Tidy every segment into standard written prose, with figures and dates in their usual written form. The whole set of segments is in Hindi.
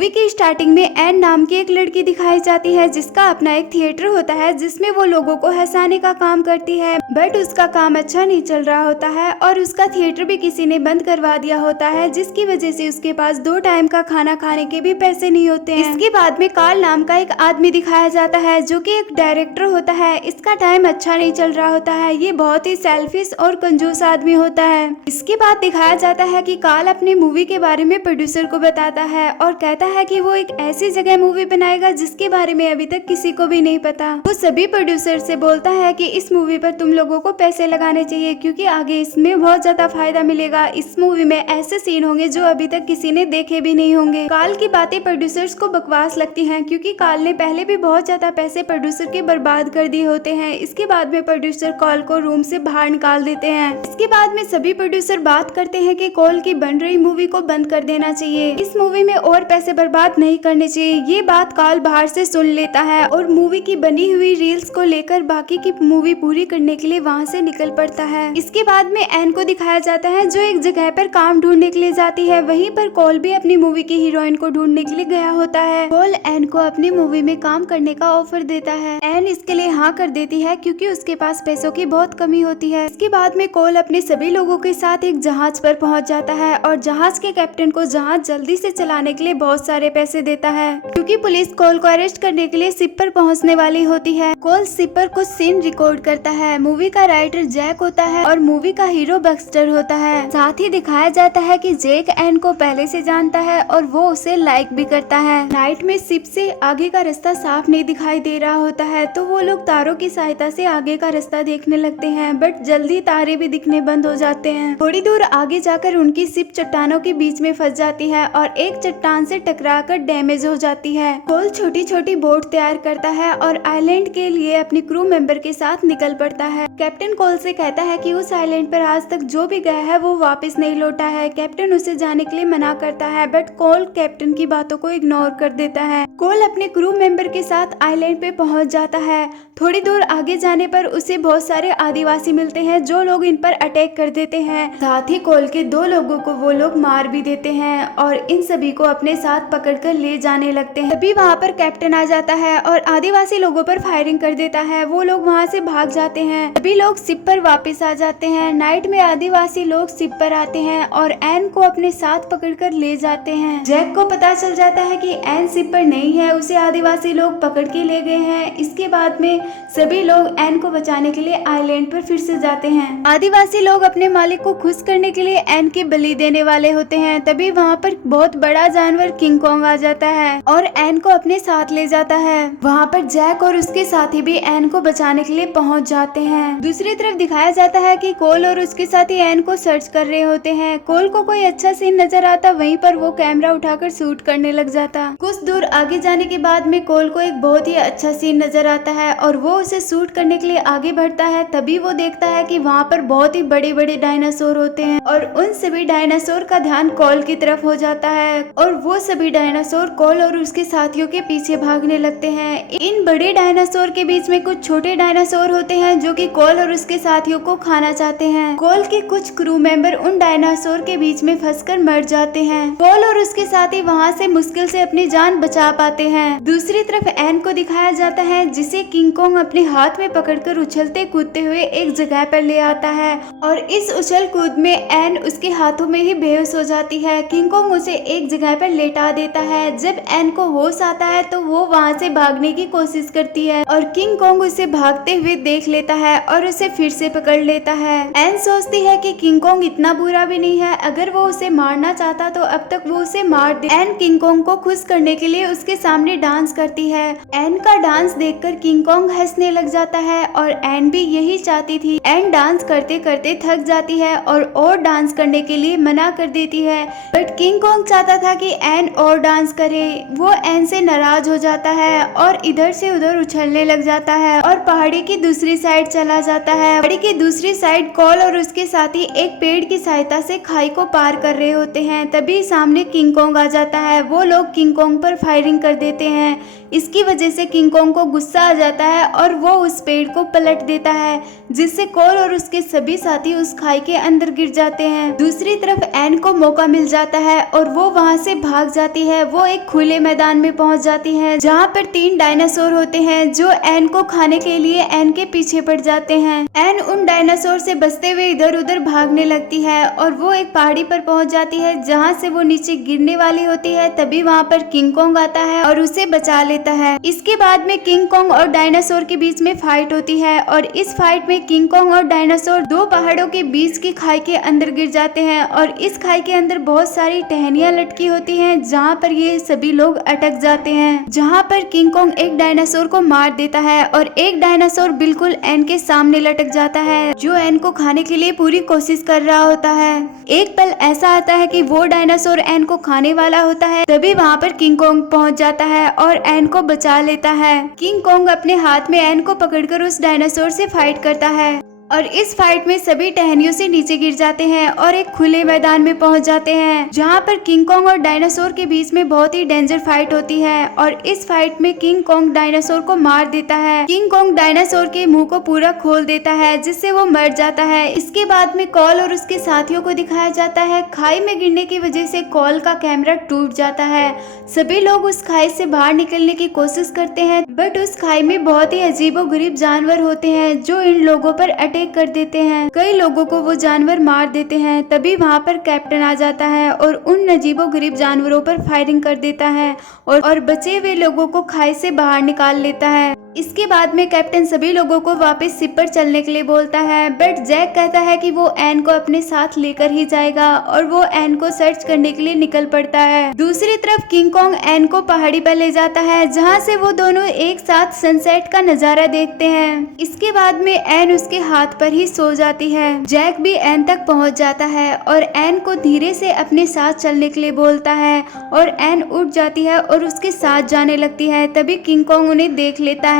मूवी की स्टार्टिंग में एन नाम की एक लड़की दिखाई जाती है जिसका अपना एक थिएटर होता है जिसमें वो लोगों को हंसाने का काम करती है। बट उसका काम अच्छा नहीं चल रहा होता है और उसका थिएटर भी किसी ने बंद करवा दिया होता है, जिसकी वजह से उसके पास 2 टाइम का खाना खाने के भी पैसे नहीं होते हैं। इसके बाद में कार्ल नाम का एक आदमी दिखाया जाता है जो कि एक डायरेक्टर होता है। इसका टाइम अच्छा नहीं चल रहा होता है, ये बहुत ही सेल्फिश और कंजूस आदमी होता है। इसके बाद दिखाया जाता है कि कार्ल अपनी मूवी के बारे में प्रोड्यूसर को बताता है और कहता है कि वो एक ऐसी जगह मूवी बनाएगा जिसके बारे में अभी तक किसी को भी नहीं पता। वो सभी प्रोड्यूसर से बोलता है कि इस मूवी पर तुम लोगों को पैसे लगाने चाहिए क्योंकि आगे इसमें बहुत ज्यादा फायदा मिलेगा। इस मूवी में ऐसे सीन होंगे जो अभी तक किसी ने देखे भी नहीं होंगे। कार्ल की बातें प्रोड्यूसर्स को बकवास लगती हैं क्योंकि कार्ल ने पहले भी बहुत ज्यादा पैसे प्रोड्यूसर के बर्बाद कर दिए होते हैं। इसके बाद में प्रोड्यूसर कार्ल को रूम से बाहर निकाल देते हैं। इसके बाद में सभी प्रोड्यूसर बात करते हैं कि कार्ल की बन रही मूवी को बंद कर देना चाहिए, इस मूवी में और पैसे बर्बाद नहीं करने चाहिए। ये बात कार्ल बाहर से सुन लेता है और मूवी की बनी हुई रील्स को लेकर बाकी की मूवी पूरी करने के लिए वहाँ से निकल पड़ता है। इसके बाद में एन को दिखाया जाता है जो एक जगह पर काम ढूंढने के लिए जाती है। वहीं पर कार्ल भी अपनी मूवी की हीरोइन को ढूंढने के लिए गया होता है। कार्ल एन को अपनी मूवी में काम करने का ऑफर देता है। एन इसके लिए हाँ कर देती है क्योंकि उसके पास पैसों की बहुत कमी होती है। इसके बाद में कार्ल अपने सभी लोगों के साथ एक जहाज पर पहुंच जाता है और जहाज के कैप्टन को जहाज जल्दी से चलाने के लिए बहुत सारे पैसे देता है क्योंकि पुलिस कार्ल को अरेस्ट करने के लिए शिप पर पहुंचने वाली होती है। कार्ल शिप पर कुछ सीन रिकॉर्ड करता है। मूवी का राइटर जैक होता है और मूवी का हीरो बक्स्टर होता है। साथ ही दिखाया जाता है कि जैक एन को पहले से जानता है और वो उसे लाइक भी करता है। नाइट में शिप से आगे का रास्ता साफ नहीं दिखाई दे रहा होता है तो वो लोग तारों की सहायता से आगे का रास्ता देखने लगते हैं, बट जल्दी तारे भी दिखने बंद हो जाते हैं। थोड़ी दूर आगे जाकर उनकी शिप चट्टानों के बीच में फंस जाती है और एक चट्टान से टकराकर डैमेज हो जाती है। कार्ल छोटी छोटी बोट तैयार करता है और आइलैंड के लिए अपने क्रू मेंबर के साथ निकल पड़ता है। कैप्टन कार्ल से कहता है कि उस आइलैंड पर आज तक जो भी गया है वो वापस नहीं लौटा है। कैप्टन उसे जाने के लिए मना करता है बट कार्ल कैप्टन की बातों को इग्नोर कर देता है। कार्ल अपने क्रू मेंबर के साथ आइलैंड पे पहुंच जाता है। थोड़ी दूर आगे जाने पर उसे बहुत सारे आदिवासी मिलते हैं जो लोग इन पर अटैक कर देते हैं। साथ ही कार्ल के 2 लोगों को वो लोग मार भी देते हैं और इन सभी को अपने साथ पकड़कर ले जाने लगते हैं। तभी वहाँ पर कैप्टन आ जाता है और आदिवासी लोगों पर फायरिंग कर देता है। वो लोग वहाँ से भाग जाते हैं। सभी लोग शिप पर वापस आ जाते हैं। नाइट में आदिवासी लोग शिप पर आते हैं और एन को अपने साथ पकड़कर ले जाते हैं। जैक को पता चल जाता है कि एन शिप पर नहीं है, उसे आदिवासी लोग पकड़ के ले गए हैं। इसके बाद में सभी लोग एन को बचाने के लिए आइलैंड पर फिर से जाते हैं। आदिवासी लोग अपने मालिक को खुश करने के लिए एन की बलि देने वाले होते हैं। तभी वहाँ पर बहुत बड़ा जानवर किंग कॉन्ग आ जाता है और एन को अपने साथ ले जाता है। वहाँ पर जैक और उसके साथी भी एन को बचाने के लिए पहुँच जाते हैं। दूसरी तरफ दिखाया जाता है कि कार्ल और उसके साथी एन को सर्च कर रहे होते हैं। कार्ल को कोई अच्छा सीन नजर आता, वहीं पर वो कैमरा उठाकर शूट करने लग जाता। कुछ दूर आगे जाने के बाद में कार्ल को एक बहुत ही अच्छा सीन नजर आता है और वो उसे शूट करने के लिए आगे बढ़ता है। तभी वो देखता है कि वहाँ पर बहुत ही बड़े बड़े डायनासोर होते हैं और उन सभी डायनासोर का ध्यान कार्ल की तरफ हो जाता है और वो सभी डायनासोर कार्ल और उसके साथियों के पीछे भागने लगते हैं। इन बड़े डायनासोर के बीच में कुछ छोटे डायनासोर होते हैं जो कि कार्ल और उसके साथियों को खाना चाहते हैं। कार्ल के कुछ क्रू मेंबर उन डायनासोर के बीच में फंसकर मर जाते हैं। कार्ल और उसके साथी वहाँ से मुश्किल से अपनी जान बचा पाते हैं। दूसरी तरफ एन को दिखाया जाता है जिसे किंग कॉन्ग अपने हाथ में पकड़कर उछलते कूदते हुए एक जगह पर ले आता है और इस उछल कूद में एन उसके हाथों में ही बेहोश हो जाती है। किंग कॉन्ग उसे एक जगह पर लेटा देता है। जब एन को होश आता है तो वो वहाँ से भागने की कोशिश करती है और किंग कॉन्ग उसे भागते हुए देख लेता है और उसे फिर से पकड़ लेता है। एन सोचती है कि किंग कॉन्ग इतना बुरा भी नहीं है, अगर वो उसे मारना चाहता तो अब तक वो उसे मार दे। एन किंग कॉन्ग को खुश करने के लिए उसके सामने डांस करती है। एन का डांस देखकर किंग कॉन्ग हंसने लग जाता है और एन भी यही चाहती थी। एन डांस करते करते थक जाती है और डांस करने के लिए मना कर देती है, बट किंग कॉन्ग चाहता था कि एन और डांस करे। वो एन से नाराज हो जाता है और इधर से उधर उछलने लग जाता है और पहाड़ी की दूसरी साइड चला जाता है। पहाड़ी की दूसरी साइड कार्ल और उसके साथी एक पेड़ की सहायता से खाई को पार कर रहे होते हैं। तभी सामने किंग कॉन्ग आ जाता है। वो लोग किंग कॉन्ग पर फायरिंग कर देते हैं। इसकी वजह से किंग कॉन्ग को गुस्सा आ जाता है और वो उस पेड़ को पलट देता है, जिससे कार्ल और उसके सभी साथी उस खाई के अंदर गिर जाते हैं। दूसरी तरफ एन को मौका मिल जाता है और वो वहाँ से भाग जाती जाती है वो एक खुले मैदान में पहुंच जाती है जहां पर 3 डायनासोर होते हैं जो एन को खाने के लिए एन के पीछे पड़ जाते हैं। एन उन डायनासोर से बचते हुए इधर उधर भागने लगती है और वो एक पहाड़ी पर पहुंच जाती है जहां से वो नीचे गिरने वाली होती है। तभी वहां पर किंग कॉन्ग आता है और उसे बचा लेता है। इसके बाद में किंग कॉन्ग और डायनासोर के बीच में फाइट होती है और इस फाइट में किंग कॉन्ग और डायनासोर 2 पहाड़ों के बीच की खाई के अंदर गिर जाते हैं और इस खाई के अंदर बहुत सारी टहनियां लटकी होती हैं जहां पर ये सभी लोग अटक जाते हैं। जहां पर किंग कॉन्ग एक डायनासोर को मार देता है और एक डायनासोर बिल्कुल एन के सामने लटक जाता है जो एन को खाने के लिए पूरी कोशिश कर रहा होता है। एक पल ऐसा आता है कि वो डायनासोर एन को खाने वाला होता है। तभी वहाँ पर किंग कॉन्ग पहुँच जाता है और एन को बचा लेता है। किंग कॉन्ग अपने हाथ में एन को पकड़कर उस डायनासोर से फाइट करता है और इस फाइट में सभी टहनियों से नीचे गिर जाते हैं और एक खुले मैदान में पहुंच जाते हैं जहां पर किंग कॉन्ग और डायनासोर के बीच में बहुत ही डेंजर फाइट होती है और इस फाइट में किंग कॉन्ग डायनासोर को मार देता है। किंग कॉन्ग डायनासोर के मुंह को पूरा खोल देता है जिससे वो मर जाता है। इसके बाद में कॉल और उसके साथियों को दिखाया जाता है। खाई में गिरने की वजह से कॉल का कैमरा टूट जाता है। सभी लोग उस खाई से बाहर निकलने की कोशिश करते हैं बट उस खाई में बहुत ही अजीबोगरीब जानवर होते हैं जो इन लोगों पर अटैक कर देते हैं। कई लोगों को वो जानवर मार देते हैं। तभी वहाँ पर कैप्टन आ जाता है और उन अजीबोगरीब जानवरों पर फायरिंग कर देता है और बचे हुए लोगों को खाई से बाहर निकाल लेता है। इसके बाद में कैप्टन सभी लोगों को वापस शिप पर चलने के लिए बोलता है बट जैक कहता है कि वो एन को अपने साथ लेकर ही जाएगा और वो एन को सर्च करने के लिए निकल पड़ता है। दूसरी तरफ किंग कॉन्ग एन को पहाड़ी पर ले जाता है जहाँ से वो दोनों एक साथ सनसेट का नजारा देखते हैं। इसके बाद में एन उसके हाथ पर ही सो जाती है। जैक भी एन तक पहुँच जाता है और एन को धीरे से अपने साथ चलने के लिए बोलता है और एन उठ जाती है और उसके साथ जाने लगती है। तभी किंग कॉन्ग उन्हें देख लेता है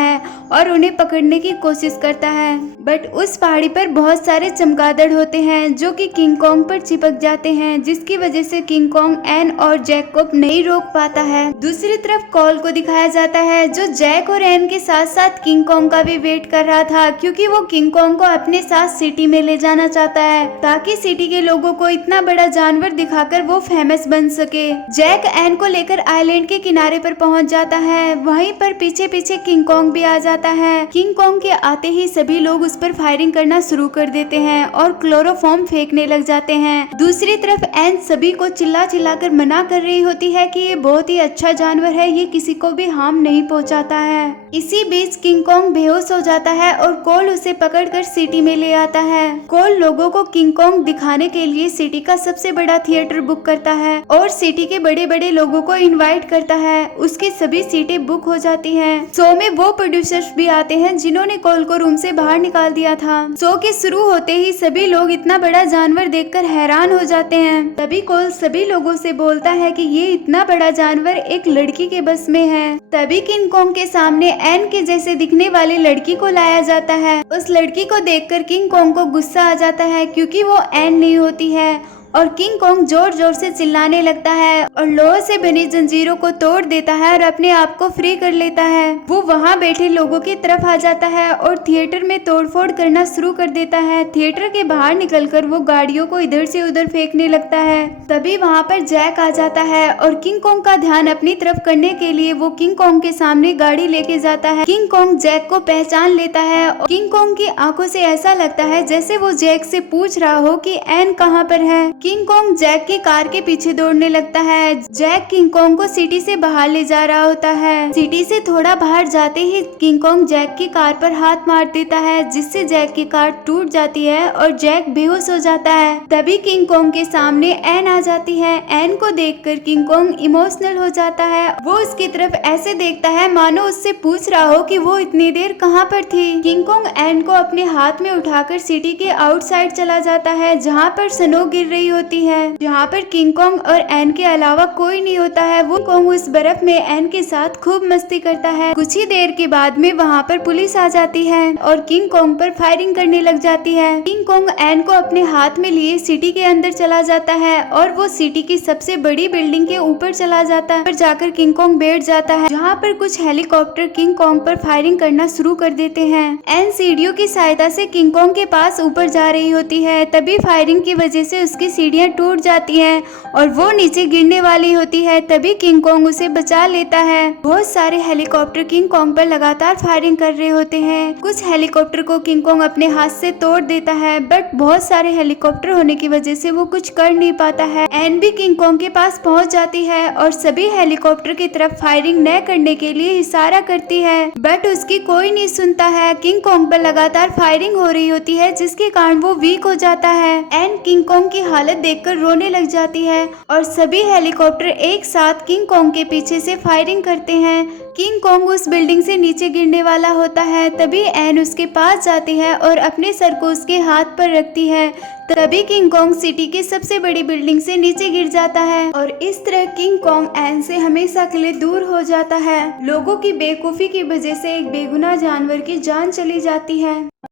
और उन्हें पकड़ने की कोशिश करता है बट उस पहाड़ी पर बहुत सारे चमगादड़ होते हैं जो कि किंग कॉन्ग पर चिपक जाते हैं जिसकी वजह से किंग कॉन्ग एन और जैक को नहीं रोक पाता है। दूसरी तरफ कॉल को दिखाया जाता है जो जैक और एन के साथ साथ किंग कॉन्ग का भी वेट कर रहा था क्योंकि वो किंग कॉन्ग को अपने साथ सिटी में ले जाना चाहता है ताकि सिटी के लोगों को इतना बड़ा जानवर दिखाकर वो फेमस बन सके। जैक एन को लेकर आइलैंड के किनारे पर पहुंच जाता है। वहीं पर पीछे पीछे किंग कॉन्ग भी आ जाता है। किंग कॉन्ग के आते ही सभी लोग उस पर फायरिंग करना शुरू कर देते हैं और क्लोरोफॉर्म फेंकने लग जाते हैं। दूसरी तरफ एन सभी को चिल्ला चिल्ला कर मना कर रही होती है कि ये बहुत ही अच्छा जानवर है, ये किसी को भी हार्म नहीं पहुंचाता है। इसी बीच किंग कॉन्ग बेहोश हो जाता है और कोल उसे पकड़कर सिटी में ले आता है। कोल लोगों को किंग कॉन्ग दिखाने के लिए सिटी का सबसे बड़ा थिएटर बुक करता है और सिटी के बड़े बड़े लोगों को इनवाइट करता है। उसकी सभी सीटें बुक हो जाती हैं। शो में वो प्रोड्यूसर्स भी आते हैं जिन्होंने कोल को रूम से बाहर निकाल दिया था। शो के शुरू होते ही सभी लोग इतना बड़ा जानवर देखकर हैरान हो जाते हैं। तभी कोल सभी लोगों से बोलता है कि ये इतना बड़ा जानवर एक लड़की के बस में है। तभी किंग कॉन्ग के सामने एन के जैसे दिखने वाली लड़की को लाया जाता है। उस लड़की को देखकर किंग कॉन्ग को गुस्सा आ जाता है क्योंकि वो एन नहीं होती है और किंग कॉन्ग जोर जोर से चिल्लाने लगता है और लोहे से बनी जंजीरों को तोड़ देता है और अपने आप को फ्री कर लेता है। वो वहाँ बैठे लोगों की तरफ आ जाता है और थिएटर में तोड़फोड़ करना शुरू कर देता है। थिएटर के बाहर निकलकर वो गाड़ियों को इधर से उधर फेंकने लगता है। तभी वहाँ पर जैक आ जाता है और किंग कॉन्ग का ध्यान अपनी तरफ करने के लिए वो किंग कॉन्ग के सामने गाड़ी लेके जाता है। किंग कॉन्ग जैक को पहचान लेता है और किंग कॉन्ग की आंखों से ऐसा लगता है जैसे वो जैक से पूछ रहा हो कि एन कहाँ पर है। किंग कॉन्ग जैक की कार के पीछे दौड़ने लगता है। जैक किंग कॉन्ग को सिटी से बाहर ले जा रहा होता है। सिटी से थोड़ा बाहर जाते ही किंग कॉन्ग जैक की कार पर हाथ मार देता है जिससे जैक की कार टूट जाती है और जैक बेहोश हो जाता है। तभी किंग कॉन्ग के सामने एन आ जाती है। एन को देखकर किंग कॉन्ग इमोशनल हो जाता है। वो उसकी तरफ ऐसे देखता है मानो उससे पूछ रहा हो कि वो इतनी देर कहाँ पर थी। किंग कॉन्ग एन को अपने हाथ में उठाकर सिटी के आउटसाइड चला जाता है जहाँ पर स्नो गिर रही होती है, जहाँ पर किंग कॉन्ग और एन के अलावा कोई नहीं होता है। वो कॉन्ग उस बर्फ में एन के साथ खूब मस्ती करता है। कुछ ही देर के बाद में वहाँ पर पुलिस आ जाती है और किंग कॉन्ग पर फायरिंग करने लग जाती है। किंग कॉन्ग एन को अपने हाथ में लिए सिटी के अंदर चला जाता है और वो सिटी की सबसे बड़ी बिल्डिंग के ऊपर चला जाता है। पर जाकर किंग कॉन्ग बैठ जाता है जहाँ पर कुछ हेलीकॉप्टर किंग कॉन्ग पर फायरिंग करना शुरू कर देते हैं। एन सीढ़ियों की सहायता से किंग कॉन्ग के पास ऊपर जा रही होती है। तभी फायरिंग की वजह से उसकी सीढ़ियाँ टूट जाती हैं और वो नीचे गिरने वाली होती है। तभी किंग कॉन्ग उसे बचा लेता है। बहुत सारे हेलीकॉप्टर किंग कॉन्ग पर लगातार फायरिंग कर रहे होते हैं। कुछ हेलीकॉप्टर को किंग कॉन्ग अपने हाथ से तोड़ देता है, बट बहुत सारे हेलीकॉप्टर होने की वजह से वो कुछ कर नहीं पाता है। एन भी किंग कॉन्ग के पास पहुंच जाती है और सभी हेलीकॉप्टर की तरफ फायरिंग न करने के लिए इशारा करती है, बट उसकी कोई नहीं सुनता है। किंग कॉन्ग पर लगातार फायरिंग हो रही होती है, जिसके कारण वो वीक हो जाता है। एन किंग कॉन्ग की हालत देखकर रोने लग जाती है और सभी हेलीकॉप्टर एक साथ किंग कॉन्ग के पीछे से फायरिंग करते हैं। किंग कॉन्ग उस बिल्डिंग से नीचे गिरने वाला होता है। तभी एन उसके पास जाती है और अपने सर को उसके हाथ पर रखती है। तभी किंग कॉन्ग सिटी की सबसे बड़ी बिल्डिंग से नीचे गिर जाता है और इस तरह किंग कॉन्ग एन से हमेशा के लिए दूर हो जाता है। लोगों की बेवकूफी की वजह से एक बेगुनाह जानवर की जान चली जाती है।